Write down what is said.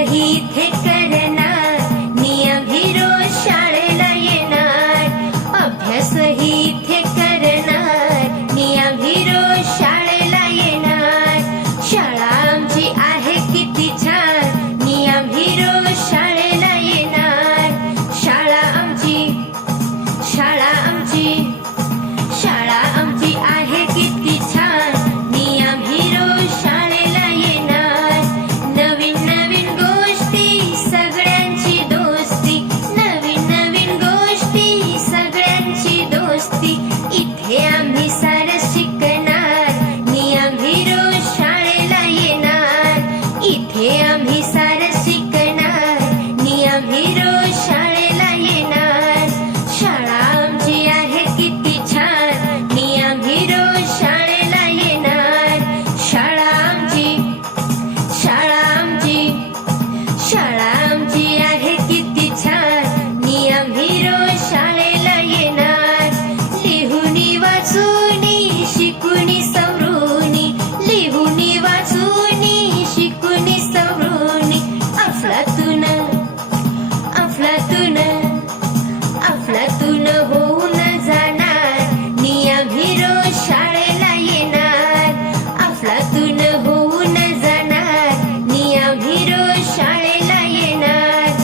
रही थे कर... दोस्ती इथे आम्ही सार शिकणार. मी आम्ही रोज शाळेला येणार. इथे आम्ही सार शिकणार. मी आम्ही रोज शाळेला येणार. शाळा आमची आहे किती छान. मी आम्ही रोज शाळेला येणार. शाळा आमची शाळा आमची शाळा